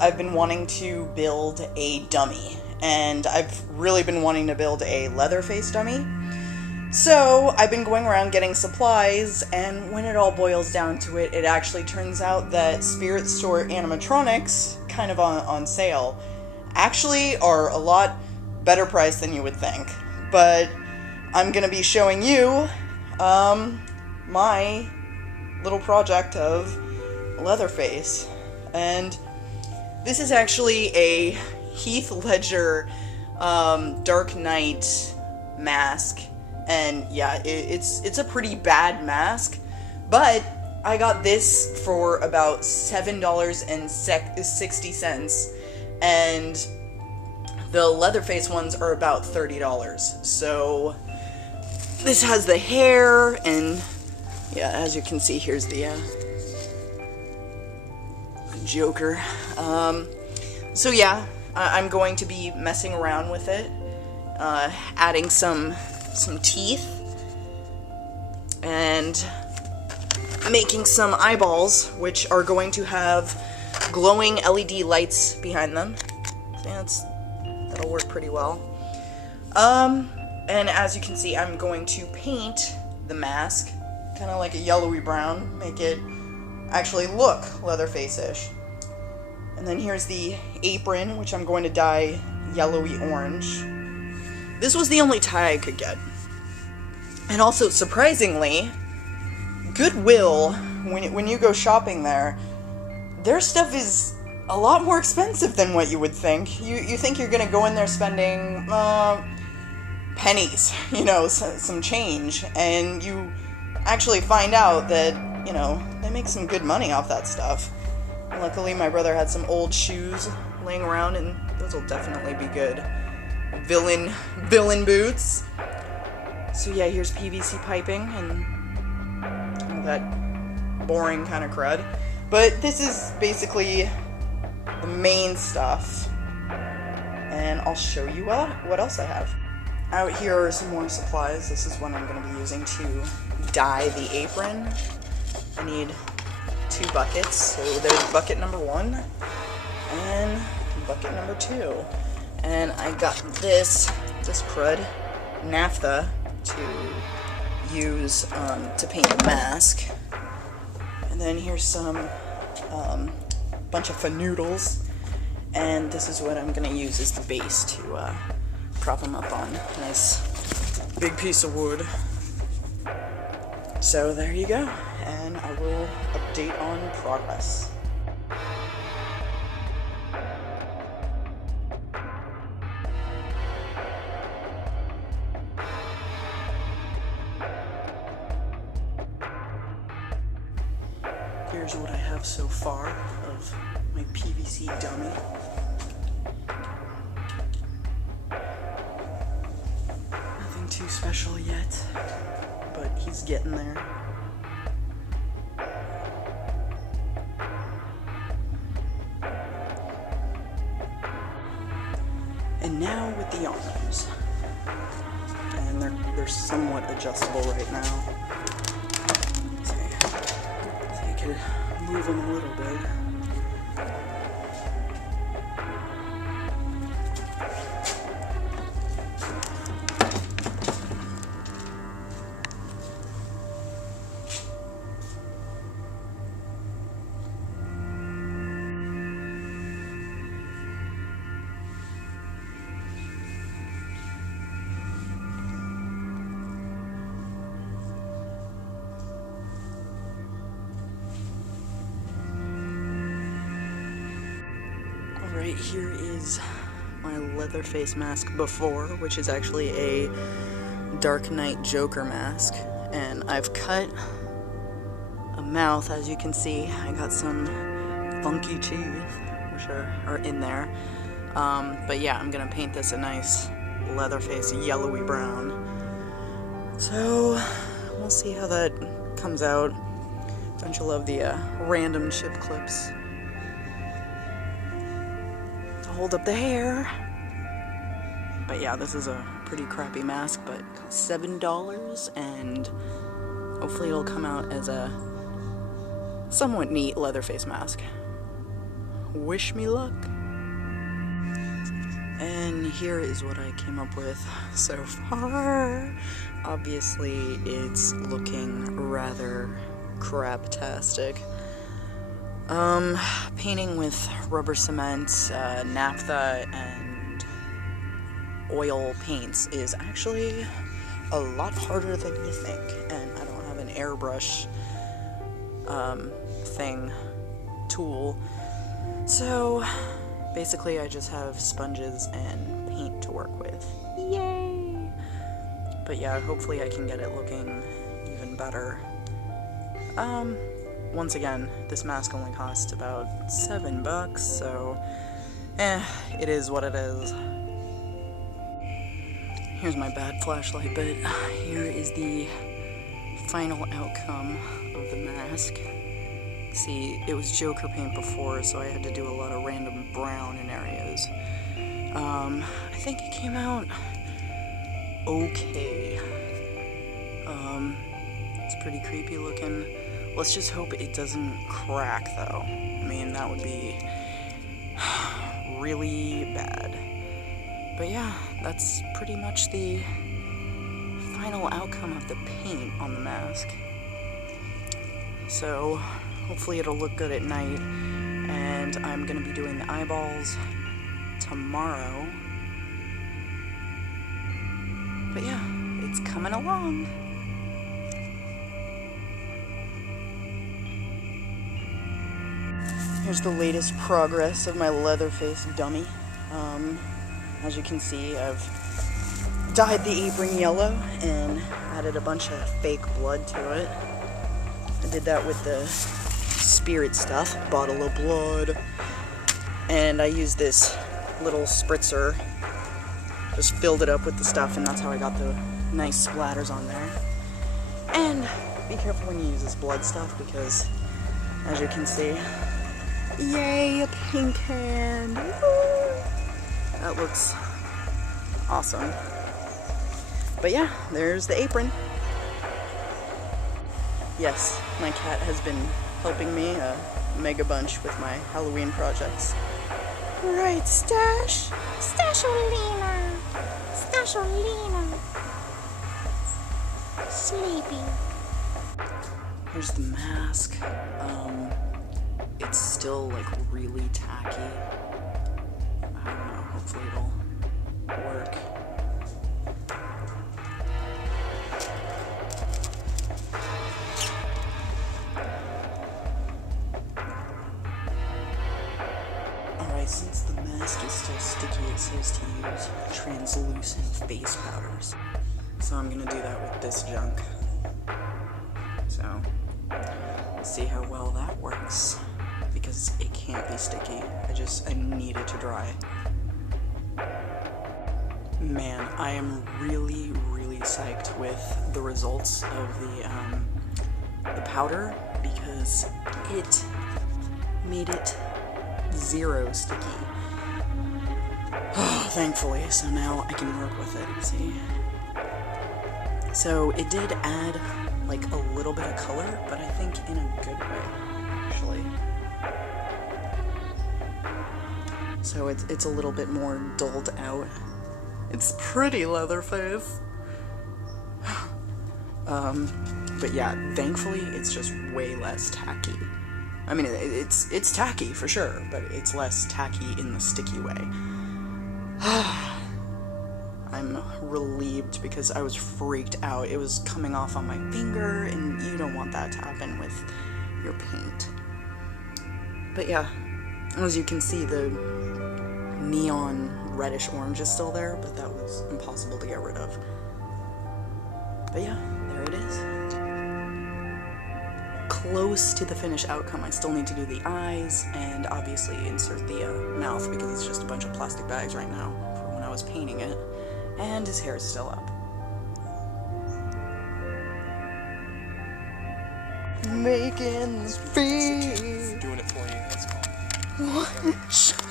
I've been wanting to build a dummy, and I've really been wanting to build a Leatherface dummy. So I've been going around getting supplies, and when it all boils down to it, it actually turns out that Spirit Store animatronics, kind of on sale, actually are a lot better priced than you would think. But I'm gonna be showing you my little project of Leatherface. And this is actually a Heath Ledger Dark Knight mask. And yeah, it's a pretty bad mask, but I got this for about $7.60, and the Leatherface ones are about $30. So this has the hair, and yeah, as you can see, here's the Joker. So yeah, I'm going to be messing around with it, adding some teeth, and making some eyeballs, which are going to have glowing LED lights behind them. So yeah, that'll work pretty well. And as you can see, I'm going to paint the mask kind of like a yellowy brown, make it actually look Leatherface-ish. And then here's the apron, which I'm going to dye yellowy orange. This was the only tie I could get. And also, surprisingly, Goodwill, when you go shopping there, their stuff is a lot more expensive than what you would think. You think you're gonna go in there spending pennies, you know, some change, and you actually find out that, you know, they make some good money off that stuff. Luckily, my brother had some old shoes laying around, and those will definitely be good. Villain boots. So yeah, here's PVC piping and all that boring kind of crud. But this is basically the main stuff. And I'll show you what else I have. Out here are some more supplies. This is what I'm going to be using to dye the apron. I need 2 buckets. So there's bucket number 1 and bucket number 2. And I got this crud, naphtha, to use to paint the mask. And then here's some bunch of fanoodles, and this is what I'm gonna use as the base to prop them up on. Nice big piece of wood. So there you go, and I will update on progress. Here's what I have so far of my PVC dummy. Nothing too special yet, but he's getting there. And now with the arms. And they're somewhat adjustable right now. Move them a little bit. Right here is my Leatherface mask before, which is actually a Dark Knight Joker mask. And I've cut a mouth, as you can see. I got some funky teeth, which are in there. But yeah, I'm gonna paint this a nice Leatherface yellowy brown. So we'll see how that comes out. Don't you love the random chip clips to hold up the hair? But yeah, this is a pretty crappy mask, but $7, and hopefully it'll come out as a somewhat neat Leatherface mask. wish me luck. And here is what I came up with so far. Obviously, it's looking rather craptastic. Painting with rubber cement, naphtha, and oil paints is actually a lot harder than you think. And I don't have an airbrush tool. So basically I just have sponges and paint to work with. Yay! But yeah, hopefully I can get it looking even better. Once again, this mask only cost about $7, so it is what it is. Here's my bad flashlight, but here is the final outcome of the mask. See, it was Joker paint before, so I had to do a lot of random brown in areas. I think it came out okay. It's pretty creepy looking. Let's just hope it doesn't crack, though. I mean, that would be really bad. But yeah, that's pretty much the final outcome of the paint on the mask. So hopefully it'll look good at night, and I'm gonna be doing the eyeballs tomorrow. But yeah, it's coming along. Here's the latest progress of my Leatherface dummy. As you can see, I've dyed the apron yellow and added a bunch of fake blood to it. I did that with the spirit stuff, bottle of blood, and I used this little spritzer, just filled it up with the stuff, and that's how I got the nice splatters on there. And be careful when you use this blood stuff, because as you can see, yay, a pink hand! Woo! That looks awesome. But yeah, there's the apron. Yes, my cat has been helping me a mega bunch with my Halloween projects. Right, Stash? Stasholina! Stasholina! Sleepy. Here's the mask. It's still like really tacky. I don't know, hopefully it'll work. Alright, since the mask is still sticky, it says to use translucent face powders. So I'm gonna do that with this junk. So, let's see how well that works. Because it can't be sticky. I need it to dry. Man, I am really, really psyched with the results of the powder, because it made it zero sticky. Oh, thankfully, so now I can work with it, see? So it did add like a little bit of color, but I think in a good way, actually. So it's a little bit more dulled out. It's pretty, Leatherface. But yeah, thankfully it's just way less tacky. I mean, it's tacky for sure, but it's less tacky in the sticky way. I'm relieved because I was freaked out. It was coming off on my finger, and you don't want that to happen with your paint. But yeah, as you can see, the neon reddish orange is still there, but that was impossible to get rid of. But yeah, there it is. Close to the finished outcome. I still need to do the eyes and obviously insert the mouth, because it's just a bunch of plastic bags right now from when I was painting it. And his hair is still up. Making the feed. Doing it for you, that's cool. What?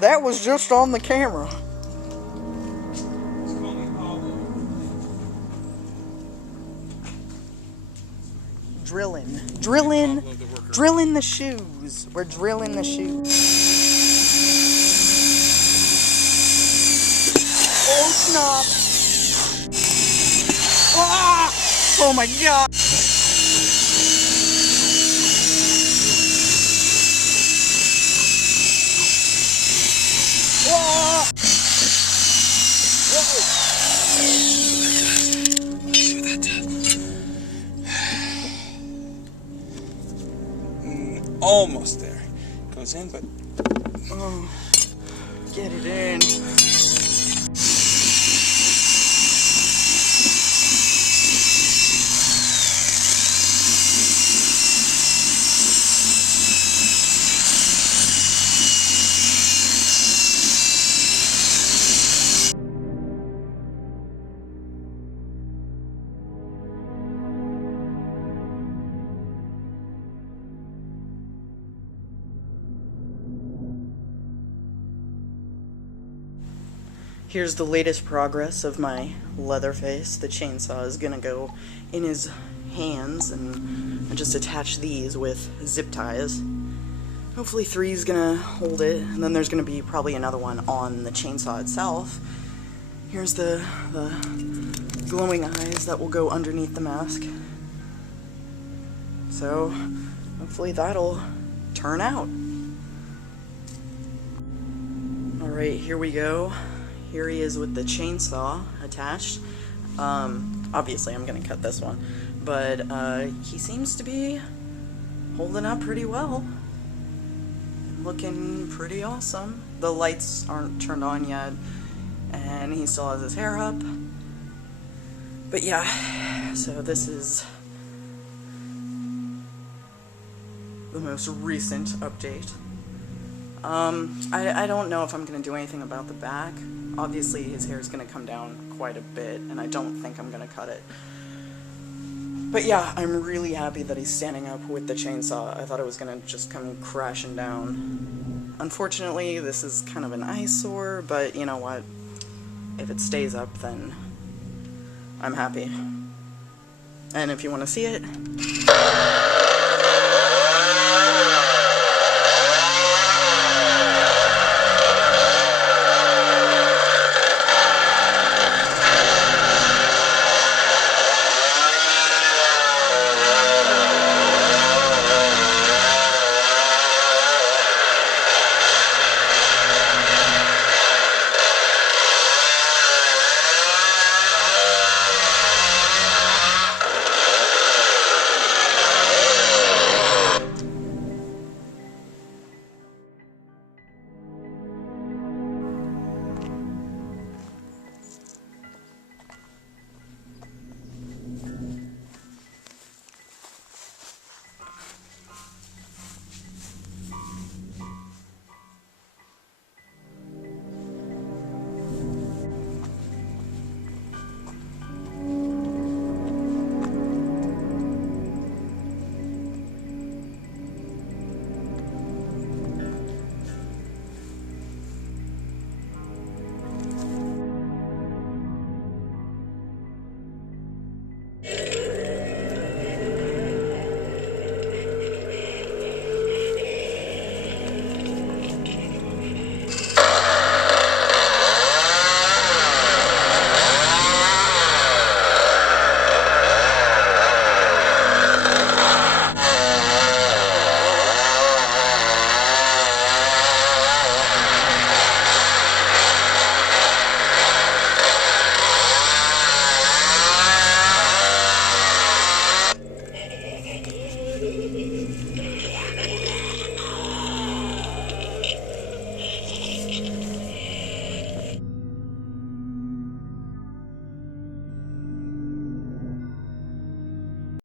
That was just on the camera. drilling Pablo the worker. drilling the shoes. We're drilling the shoes. Oh snap! Ah! Oh my god! Ah! See what that did. Almost there. Goes in, but Oh, get it in. Here's the latest progress of my Leatherface. The chainsaw is gonna go in his hands, and I just attach these with zip ties. Hopefully 3 is gonna hold it, and then there's gonna be probably another one on the chainsaw itself. Here's the glowing eyes that will go underneath the mask. So hopefully that'll turn out. Alright, here we go. Here he is with the chainsaw attached. Obviously I'm gonna cut this one, but he seems to be holding up pretty well. Looking pretty awesome. The lights aren't turned on yet, and he still has his hair up. But yeah, so this is the most recent update. I don't know if I'm gonna do anything about the back. Obviously his hair is gonna come down quite a bit, and I don't think I'm gonna cut it. But yeah, I'm really happy that he's standing up with the chainsaw. I thought it was gonna just come crashing down. Unfortunately, this is kind of an eyesore, but you know what? If it stays up, then I'm happy. And if you want to see it,